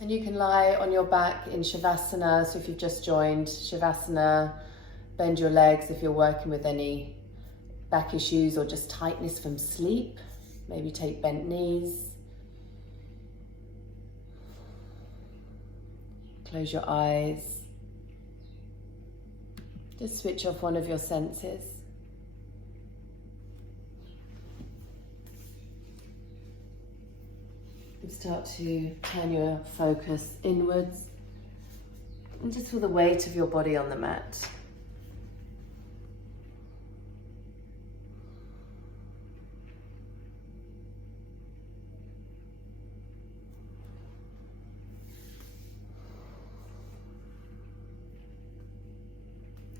And you can lie on your back in Shavasana. So if you've just joined Shavasana, bend your legs if you're working with any back issues or just tightness from sleep. Maybe take bent knees. Close your eyes. Just switch off one of your senses. And start to turn your focus inwards. And just feel the weight of your body on the mat.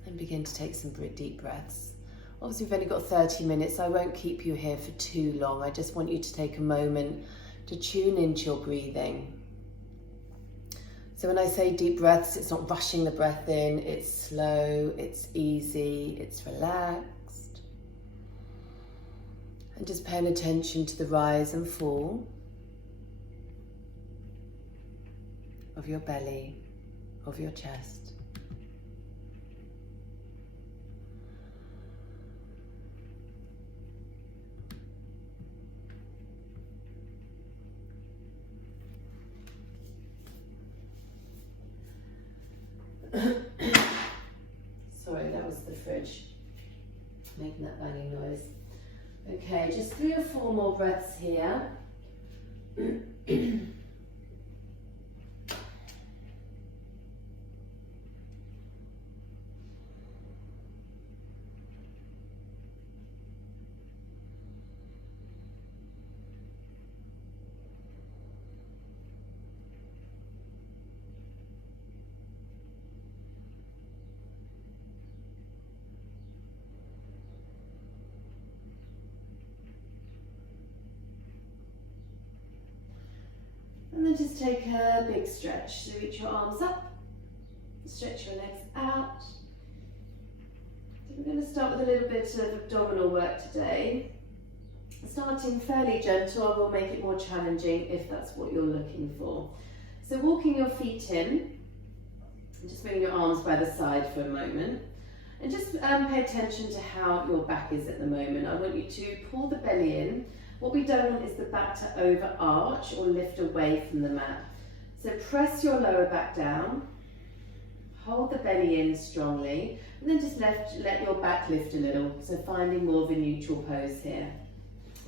And begin to take some deep breaths. Obviously, we've only got 30 minutes. I won't keep you here for too long. I just want you to take a moment to tune into your breathing. So when I say deep breaths, it's not rushing the breath in. It's slow, it's easy, it's relaxed. And just paying attention to the rise and fall of your belly, of your chest. Sorry, that was the fridge making that banging noise. Okay, just 3 or 4 more breaths here. And then just take a big stretch. So reach your arms up, stretch your legs out. So we're going to start with a little bit of abdominal work today. Starting fairly gentle, I will make it more challenging if that's what you're looking for. So walking your feet in, and just bring your arms by the side for a moment. And just pay attention to how your back is at the moment. I want you to pull the belly in. What we don't want is the back to overarch or lift away from the mat. So press your lower back down, hold the belly in strongly, and then just let your back lift a little. So finding more of a neutral pose here.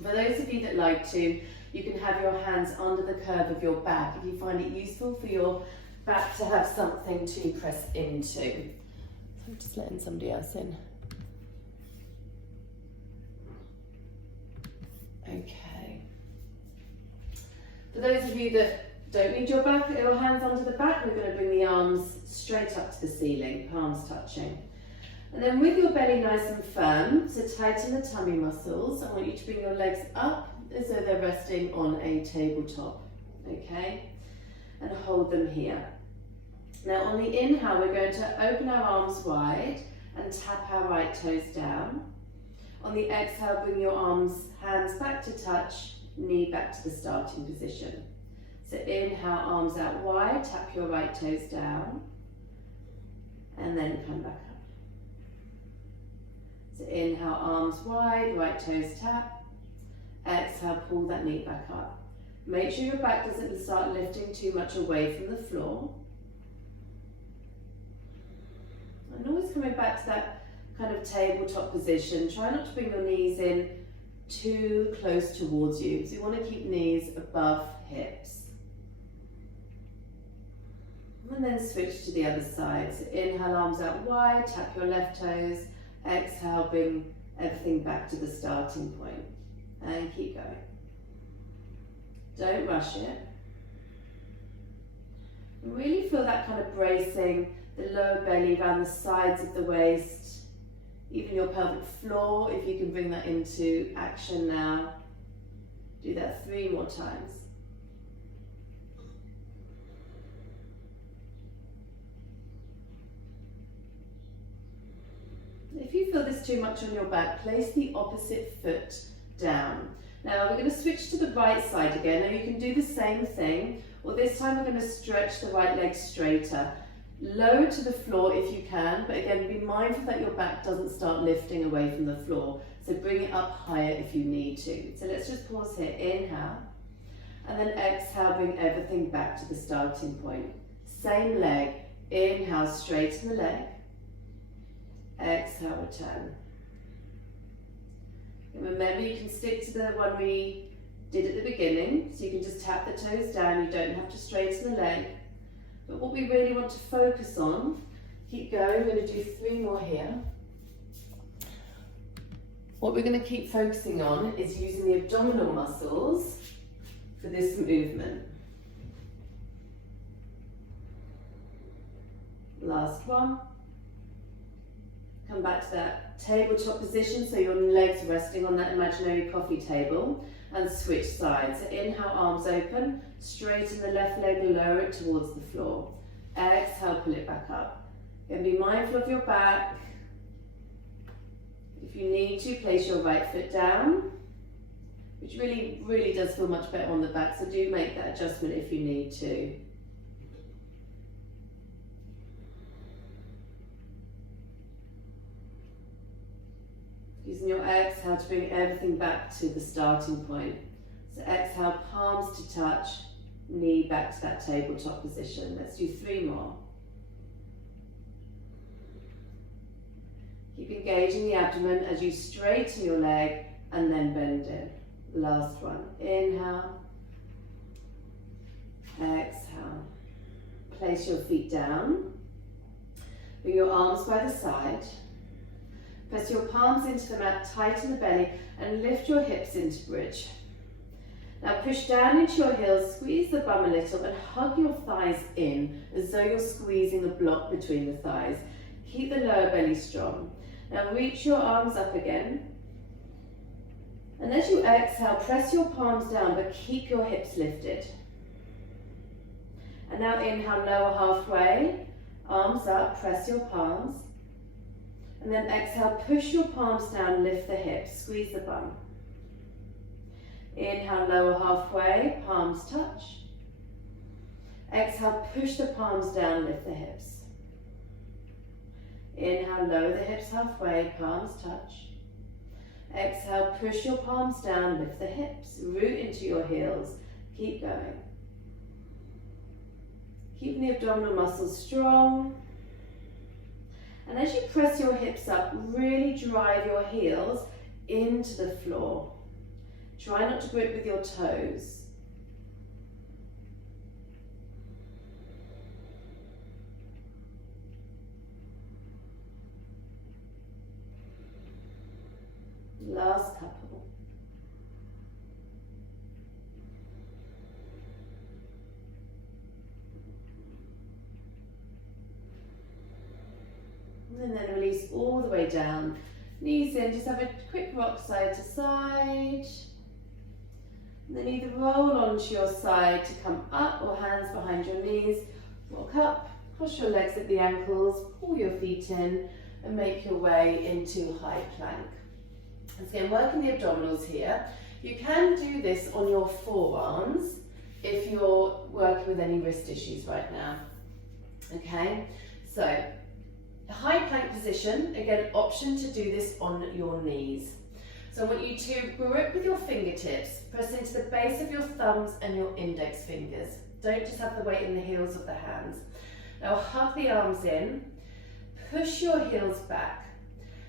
For those of you that like to, you can have your hands under the curve of your back if you find it useful for your back to have something to press into. So I'm just letting somebody else in. Okay. For those of you that don't need your hands under the back, we're going to bring the arms straight up to the ceiling, palms touching. And then with your belly nice and firm, so tighten the tummy muscles, I want you to bring your legs up as though they're resting on a tabletop, okay? And hold them here. Now on the inhale, we're going to open our arms wide and tap our right toes down. On the exhale, bring your hands back to touch, knee back to the starting position. So inhale, arms out wide, tap your right toes down, and then come back up. So inhale, arms wide, right toes tap. Exhale, pull that knee back up. Make sure your back doesn't start lifting too much away from the floor. And always coming back to that kind of tabletop position. Try not to bring your knees in too close towards you. So you want to keep knees above hips. And then switch to the other side. So inhale, arms out wide, tap your left toes. Exhale, bring everything back to the starting point. And keep going. Don't rush it. Really feel that kind of bracing the lower belly around the sides of the waist. Even your pelvic floor, if you can bring that into action now. Do that 3 more times. If you feel this too much on your back, place the opposite foot down. Now we're going to switch to the right side again. Now you can do the same thing, or this time we're going to stretch the right leg straighter. Lower to the floor if you can, but again be mindful that your back doesn't start lifting away from the floor. So bring it up higher if you need to. So let's just pause here, inhale, and then exhale, bring everything back to the starting point. Same leg, inhale, straighten the leg, exhale, return. And remember, you can stick to the one we did at the beginning, so you can just tap the toes down, you don't have to straighten the leg. But what we really want to focus on, keep going, we're going to do 3 more here. What we're going to keep focusing on is using the abdominal muscles for this movement. Last one. Come back to that tabletop position, so your legs resting on that imaginary coffee table, and switch sides. So inhale, arms open, straighten the left leg, lower it towards the floor. Exhale, pull it back up. Again, be mindful of your back. If you need to, place your right foot down, which really does feel much better on the back, so do make that adjustment if you need to. Using your exhale to bring everything back to the starting point. So exhale, palms to touch, knee back to that tabletop position. Let's do 3 more. Keep engaging the abdomen as you straighten your leg and then bend in. Last one. Inhale. Exhale. Place your feet down. Bring your arms by the side. Press your palms into the mat, tighten the belly, and lift your hips into bridge. Now push down into your heels, squeeze the bum a little, and hug your thighs in as though you're squeezing a block between the thighs. Keep the lower belly strong. Now reach your arms up again. And as you exhale, press your palms down, but keep your hips lifted. And now inhale, lower halfway, arms up, press your palms. And then exhale, push your palms down, lift the hips, squeeze the bum. Inhale, lower halfway, palms touch. Exhale, push the palms down, lift the hips. Inhale, lower the hips halfway, palms touch. Exhale, push your palms down, lift the hips, root into your heels. Keep going. Keeping the abdominal muscles strong. And as you press your hips up, really drive your heels into the floor. Try not to grip with your toes. Last couple. And then release all the way down. Knees in, just have a quick rock side to side. And then either roll onto your side to come up or hands behind your knees. Rock up, cross your legs at the ankles, pull your feet in and make your way into high plank. And so again, working the abdominals here. You can do this on your forearms if you're working with any wrist issues right now. Okay, so high plank position, again, option to do this on your knees. So I want you to grip with your fingertips, press into the base of your thumbs and your index fingers. Don't just have the weight in the heels of the hands. Now hug the arms in, push your heels back.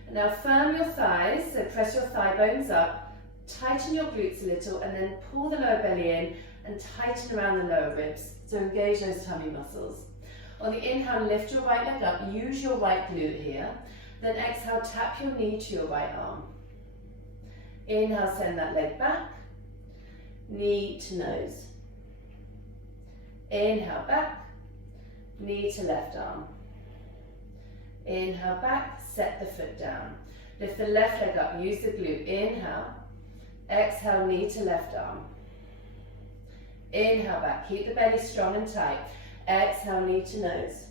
And now firm your thighs, so press your thigh bones up, tighten your glutes a little, and then pull the lower belly in and tighten around the lower ribs. So engage those tummy muscles. On the inhale, lift your right leg up, use your right glute here. Then exhale, tap your knee to your right arm. Inhale, send that leg back, knee to nose. Inhale, back, knee to left arm. Inhale, back, set the foot down. Lift the left leg up, use the glute. Inhale, exhale, knee to left arm. Inhale, back, keep the belly strong and tight. Exhale, knee to nose.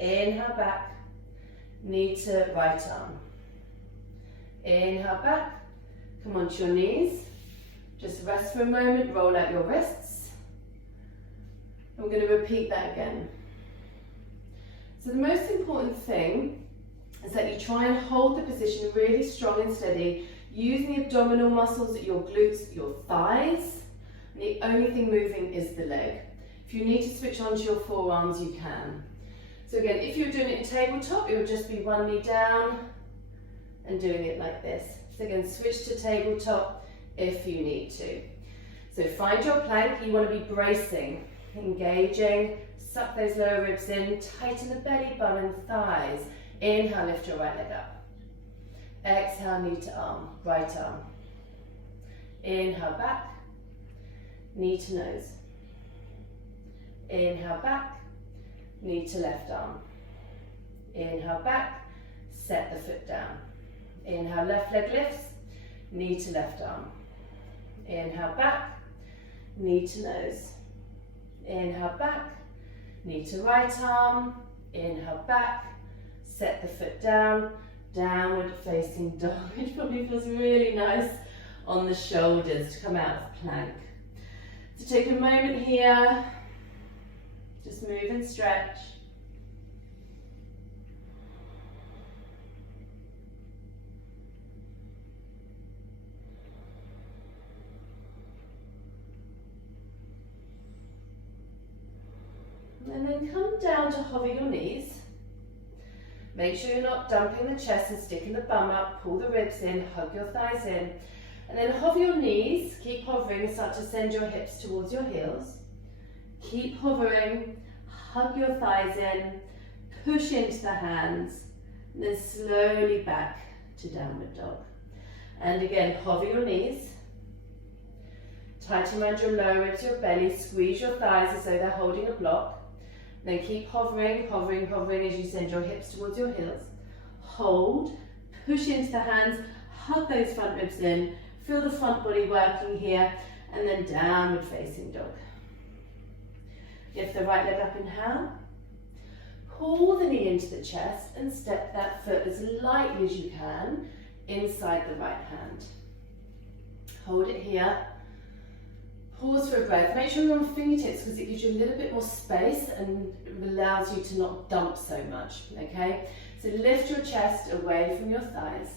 Inhale, back, knee to right arm. Inhale, back, Come onto your knees. Just rest for a moment, roll out your wrists. And we're going to repeat that again. So the most important thing is that you try and hold the position really strong and steady, using the abdominal muscles, your glutes, your thighs, and the only thing moving is the leg. If you need to switch onto your forearms, you can. So again, if you're doing it in tabletop, it would just be one knee down and doing it like this. So again, switch to tabletop if you need to. So find your plank, you want to be bracing, engaging, suck those lower ribs in, tighten the belly button and thighs. Inhale, lift your right leg up. Exhale, knee to arm, right arm. Inhale, back, knee to nose. Inhale, back, knee to left arm. Inhale, back, set the foot down. Inhale, left leg lifts, knee to left arm. Inhale, back, knee to nose. Inhale, back, knee to right arm. Inhale, back, set the foot down, downward facing dog. It probably feels really nice on the shoulders to come out of plank. So take a moment here, just move and stretch. And then come down to hover your knees. Make sure you're not dumping the chest and sticking the bum up. Pull the ribs in, hug your thighs in. And then hover your knees, keep hovering, start to send your hips towards your heels. Keep hovering, hug your thighs in, push into the hands, and then slowly back to downward dog. And again, hover your knees. Tighten around your lower ribs, your belly, squeeze your thighs as though they're holding a block. Then keep hovering, hovering, hovering as you send your hips towards your heels. Hold, push into the hands, hug those front ribs in, feel the front body working here, and then downward facing dog. Lift the right leg up, inhale. Pull the knee into the chest and step that foot as lightly as you can inside the right hand. Hold it here. Pause for a breath. Make sure you're on fingertips because it gives you a little bit more space and allows you to not dump so much, okay? So lift your chest away from your thighs.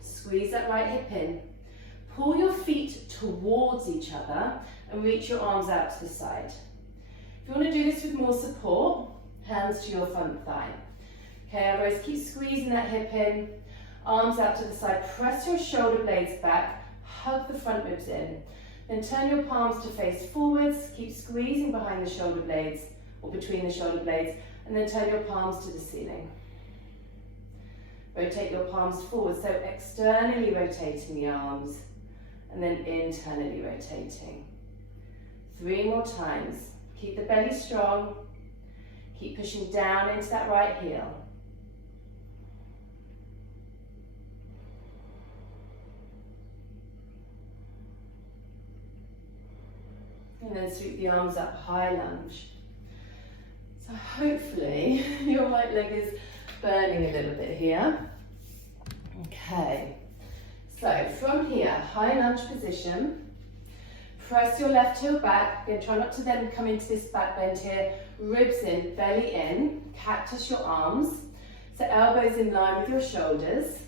Squeeze that right hip in. Pull your feet towards each other and reach your arms out to the side. If you want to do this with more support, hands to your front thigh. Okay, elbows, keep squeezing that hip in. Arms out to the side. Press your shoulder blades back. Hug the front ribs in. Then turn your palms to face forwards. Keep squeezing behind the shoulder blades or between the shoulder blades, and then turn your palms to the ceiling. Rotate your palms forward, so externally rotating the arms and then internally rotating. 3 more times. Keep the belly strong. Keep pushing down into that right heel. And then sweep the arms up, high lunge. So hopefully your right leg is burning a little bit here. Okay, so from here, high lunge position. Press your left heel back. Again, try not to then come into this back bend here. Ribs in, belly in, cactus your arms. So elbows in line with your shoulders.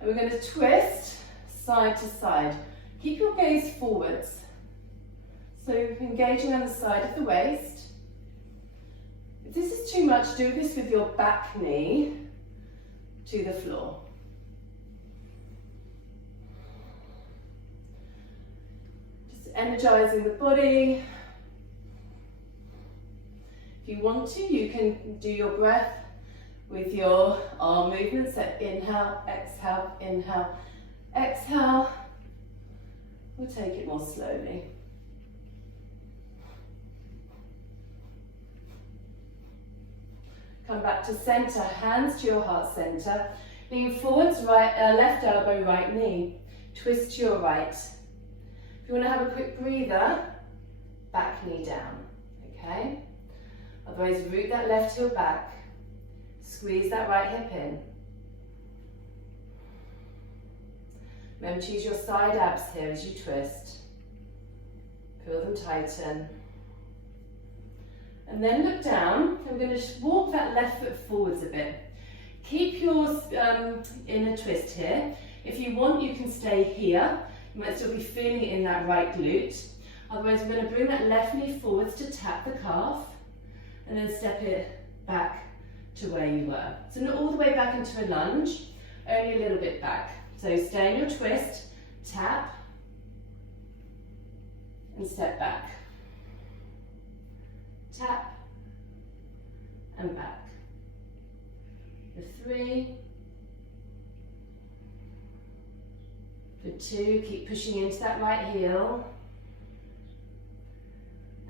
And we're going to twist side to side. Keep your gaze forwards. So engaging on the side of the waist. If this is too much, do this with your back knee to the floor. Just energizing the body. If you want to, you can do your breath with your arm movements. So inhale, exhale, inhale, exhale. We'll take it more slowly. Come back to center, hands to your heart center. Lean forwards, left elbow, right knee. Twist to your right. If you want to have a quick breather, back knee down, okay? Otherwise, root that left heel back. Squeeze that right hip in. Remember to use your side abs here as you twist. Feel them tighten. And then look down, and we're going to just walk that left foot forwards a bit. Keep yours in a twist here. If you want, you can stay here. You might still be feeling it in that right glute. Otherwise, we're going to bring that left knee forwards to tap the calf, and then step it back to where you were. So not all the way back into a lunge, only a little bit back. So stay in your twist, tap, and step back. Tap, and back. For 3, for 2, keep pushing into that right heel,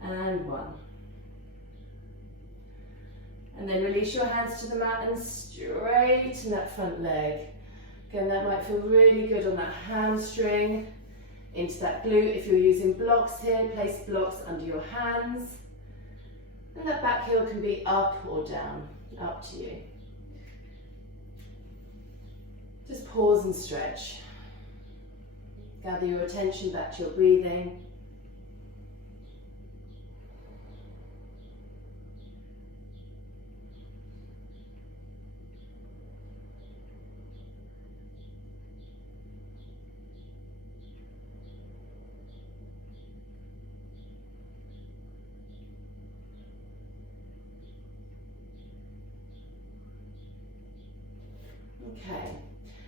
and 1. And then release your hands to the mat and straighten that front leg. Again, that might feel really good on that hamstring, into that glute. If you're using blocks here, place blocks under your hands. And that back heel can be up or down, up to you. Just pause and stretch. Gather your attention back to your breathing. Okay,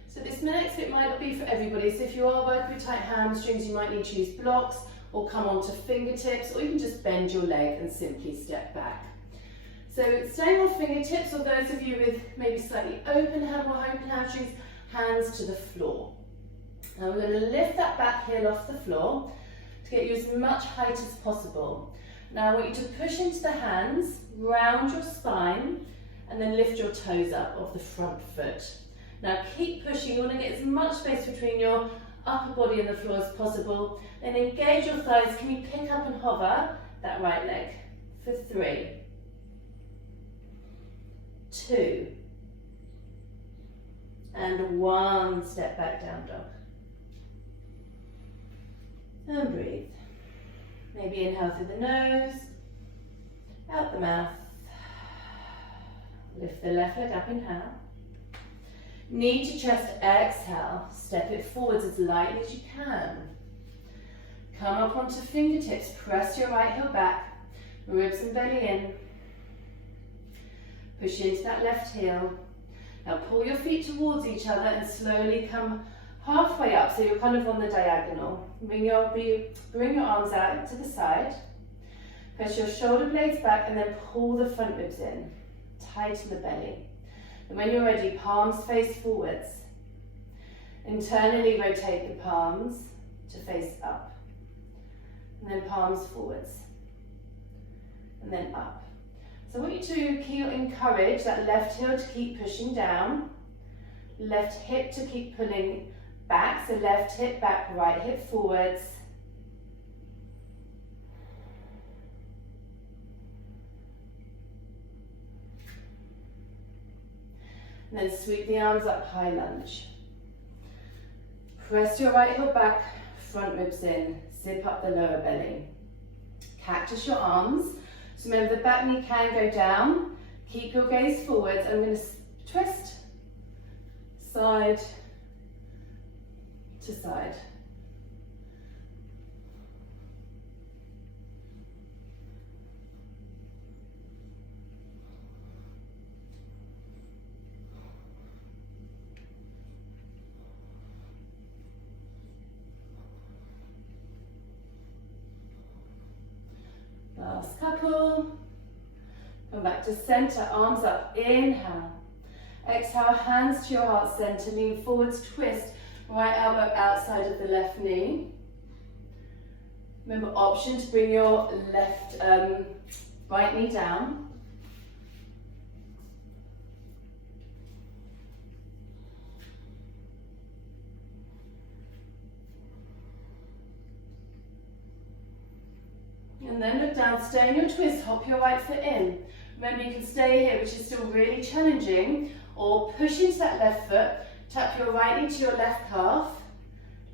so this next bit might not be for everybody, so if you are working with tight hamstrings, you might need to use blocks or come onto fingertips, or you can just bend your leg and simply step back. So staying on fingertips, or those of you with maybe slightly open hamstrings, hands to the floor. Now we're going to lift that back heel off the floor to get you as much height as possible. Now I want you to push into the hands, round your spine, and then lift your toes up off the front foot. Now keep pushing. You want to get as much space between your upper body and the floor as possible. Then engage your thighs. Can you pick up and hover that right leg? For 3, 2, and 1. Step back, down dog. And breathe. Maybe inhale through the nose, out the mouth. Lift the left leg up, inhale. Knee to chest, exhale. Step it forwards as lightly as you can. Come up onto fingertips, press your right heel back, ribs and belly in. Push into that left heel. Now pull your feet towards each other and slowly come halfway up, so you're kind of on the diagonal. Bring your arms out to the side. Press your shoulder blades back and then pull the front ribs in. Tighten the belly. And when you're ready, palms face forwards. Internally rotate the palms to face up. And then palms forwards. And then up. So I want you to encourage that left heel to keep pushing down. Left hip to keep pulling back. So left hip back, right hip forwards. And then sweep the arms up, high lunge. Press your right heel back, front ribs in, zip up the lower belly. Cactus your arms. So remember the back knee can go down. Keep your gaze forwards. I'm going to twist side to side. Last couple. Come back to center, arms up, inhale. Exhale, hands to your heart center, lean forwards, twist, right elbow outside of the left knee. Remember, option to bring your right knee down. And then look down, stay in your twist, hop your right foot in. Remember, you can stay here, which is still really challenging, or push into that left foot, tap your right knee to your left calf,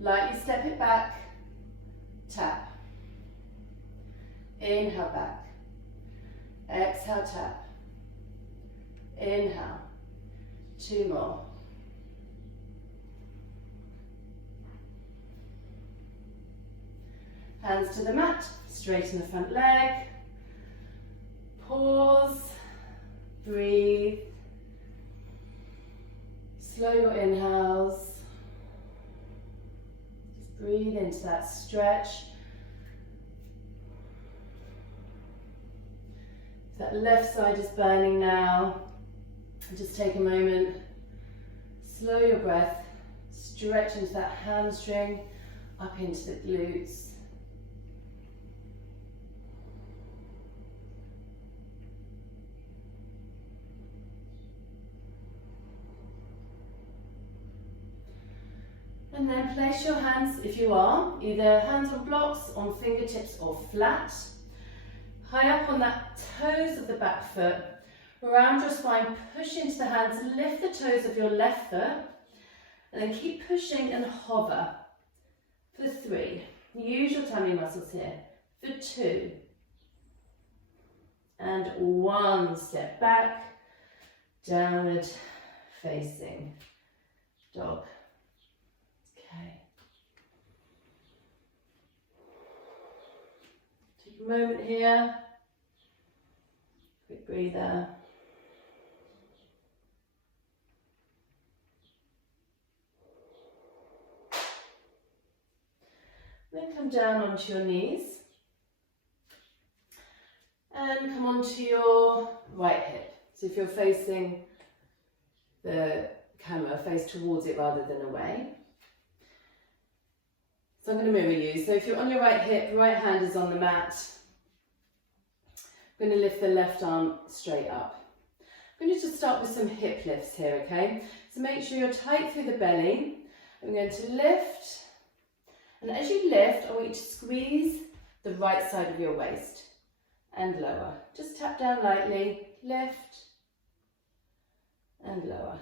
Lightly step it back, tap. Inhale back. Exhale, tap. Inhale. 2 more. Hands to the mat, straighten the front leg. Pause, breathe. Slow your inhales. Just breathe into that stretch. If that left side is burning now, just take a moment. Slow your breath. Stretch into that hamstring, up into the glutes. And then place your hands, if you are, either hands on blocks, on fingertips or flat. High up on that toes of the back foot. Around your spine, push into the hands, lift the toes of your left foot. And then keep pushing and hover. For 3. Use your tummy muscles here. For 2. And 1. Step back. Downward facing dog. Okay. Take a moment here. Quick breather. Then come down onto your knees. And come onto your right hip. So if you're facing the camera, face towards it rather than away. So I'm going to mirror you. So if you're on your right hip, right hand is on the mat. I'm going to lift the left arm straight up. I'm going to just start with some hip lifts here, okay? So make sure you're tight through the belly. I'm going to lift. And as you lift, I want you to squeeze the right side of your waist and lower. Just tap down lightly, lift and lower.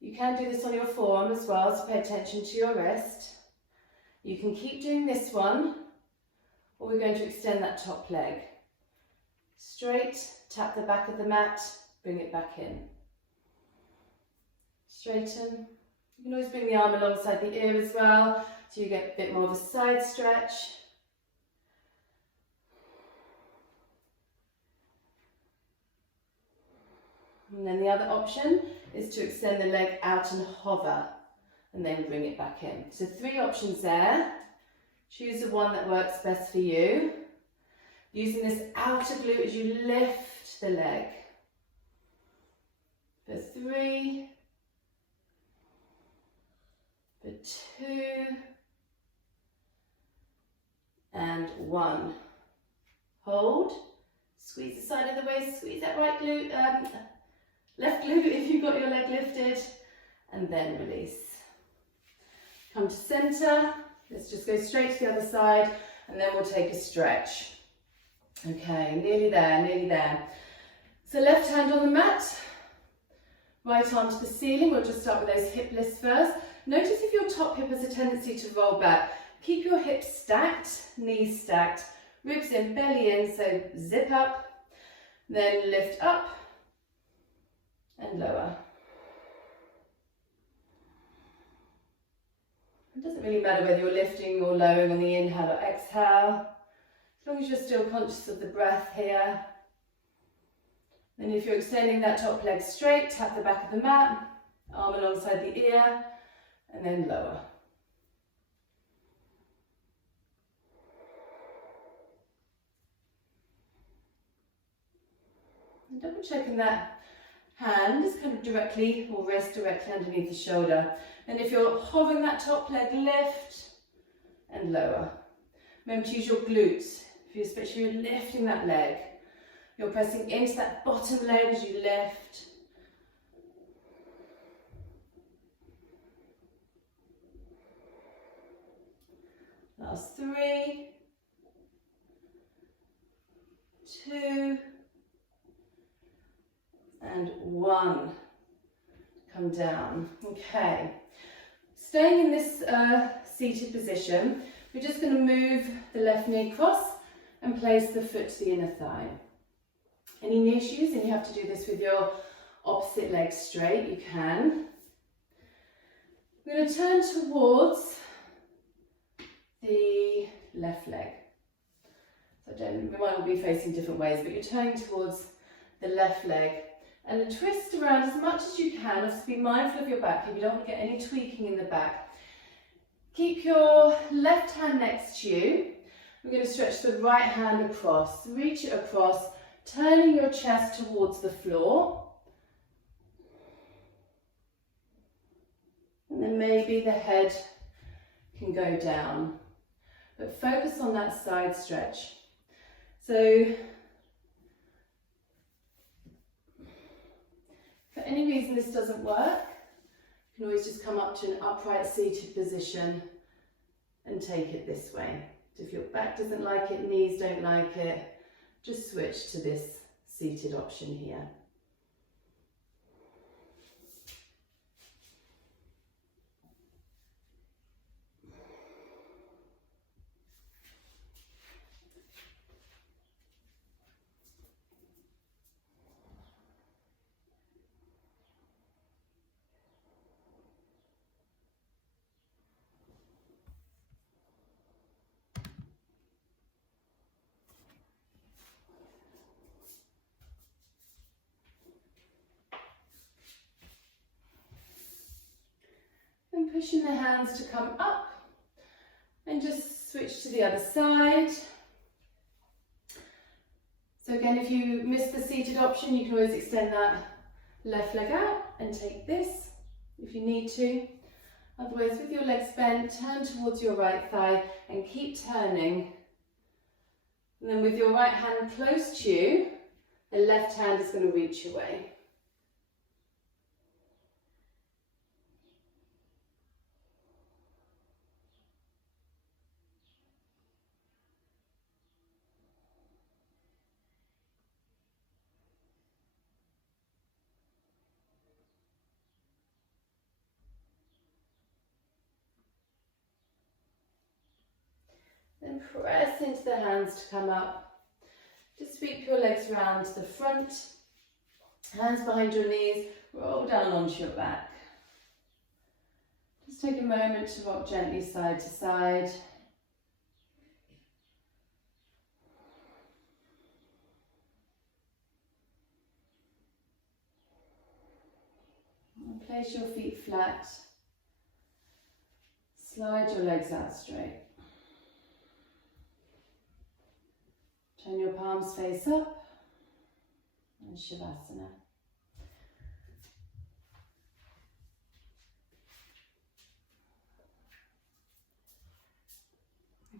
You can do this on your forearm as well, so pay attention to your wrist. You can keep doing this one, or we're going to extend that top leg. Straight, tap the back of the mat, bring it back in. Straighten. You can always bring the arm alongside the ear as well, so you get a bit more of a side stretch. And then the other option is to extend the leg out and hover, and then bring it back in. So 3 options there. Choose the one that works best for you. Using this outer glute as you lift the leg. For 3. For 2. And 1. Hold. Squeeze the side of the waist, squeeze that right glute, left glute if you've got your leg lifted, and then release. Come to center. Let's just go straight to the other side, and then we'll take a stretch. Okay, nearly there, nearly there. So left hand on the mat, right arm to the ceiling. We'll just start with those hip lifts first. Notice if your top hip has a tendency to roll back. Keep your hips stacked, knees stacked, ribs in, belly in, so zip up, then lift up and lower. It doesn't really matter whether you're lifting or lowering on the inhale or exhale, as long as you're still conscious of the breath here. Then if you're extending that top leg straight, tap the back of the mat, arm alongside the ear, and then lower. And double checking that hand is kind of directly, or rest directly underneath the shoulder. And if you're hovering that top leg, lift and lower. Remember to use your glutes. Especially if you're lifting that leg, you're pressing into that bottom leg as you lift. Last 3, 2, and 1. Come down. Okay. Staying in this seated position, we're just going to move the left knee across and place the foot to the inner thigh. Any knee issues, and you have to do this with your opposite leg straight, you can. We're going to turn towards the left leg. So we might all be facing different ways, but you're turning towards the left leg. And then twist around as much as you can. Obviously be mindful of your back if you don't want to get any tweaking in the back. Keep your left hand next to you. We're going to stretch the right hand across. Reach it across, turning your chest towards the floor. And then maybe the head can go down. But focus on that side stretch. So, for any reason this doesn't work, you can always just come up to an upright seated position and take it this way. So if your back doesn't like it, knees don't like it, just switch to this seated option here. And pushing the hands to come up and just switch to the other side. So again, if you miss the seated option, you can always extend that left leg out and take this if you need to. Otherwise, with your legs bent, turn towards your right thigh and keep turning. And then with your right hand close to you, the left hand is going to reach away. Then press into the hands to come up. Just sweep your legs round to the front. Hands behind your knees, roll down onto your back. Just take a moment to rock gently side to side. And place your feet flat. Slide your legs out straight. Turn your palms face up and Shavasana.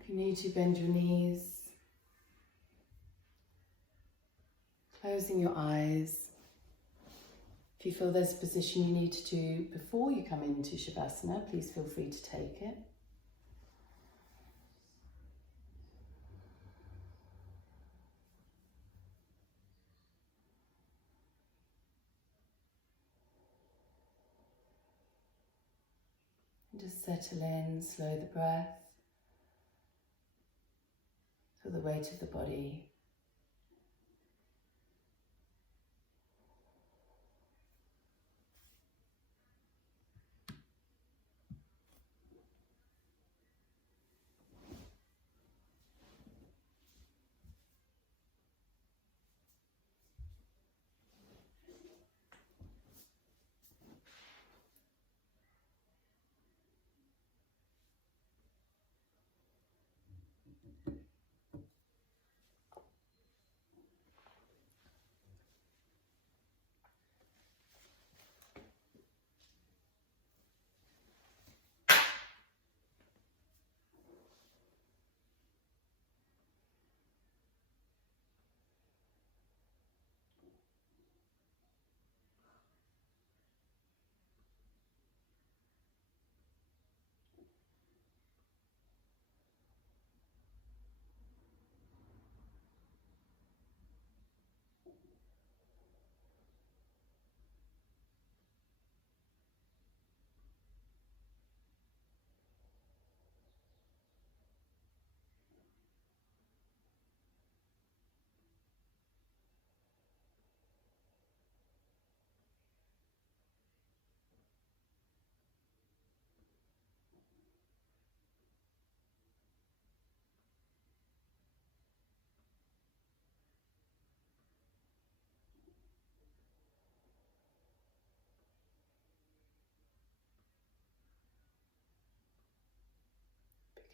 If you need to, bend your knees, closing your eyes. If you feel there's a position you need to do before you come into Shavasana, please feel free to take it. Just settle in, slow the breath, feel the weight of the body.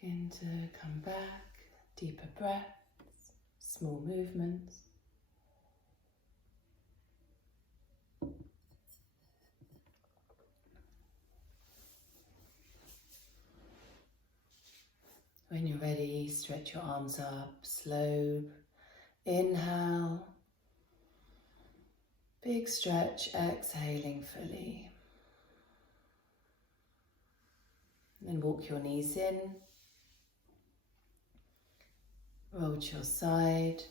Begin to come back, deeper breaths, small movements. When you're ready, stretch your arms up, slow inhale, big stretch, exhaling fully. Then walk your knees in, roll to your side.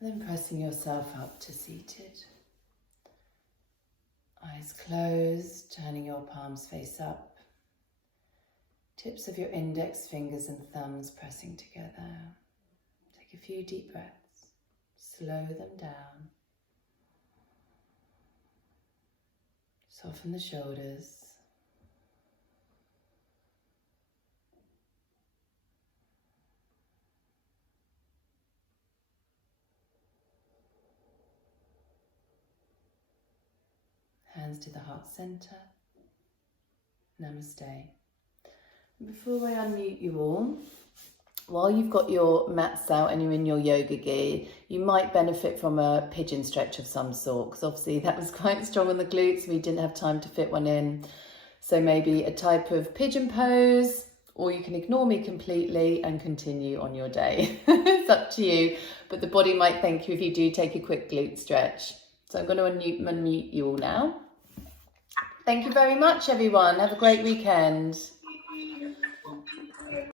And then pressing yourself up to seated. Eyes closed, turning your palms face up. Tips of your index fingers and thumbs pressing together. Take a few deep breaths. Slow them down. Soften the shoulders. Hands to the heart center. Namaste. Before I unmute you all, while you've got your mats out and you're in your yoga gear, you might benefit from a pigeon stretch of some sort, because obviously that was quite strong on the glutes. We didn't have time to fit one in. So maybe a type of pigeon pose, or you can ignore me completely and continue on your day. It's up to you, but the body might thank you if you do take a quick glute stretch. So I'm going to unmute you all now. Thank you very much, everyone. Have a great weekend.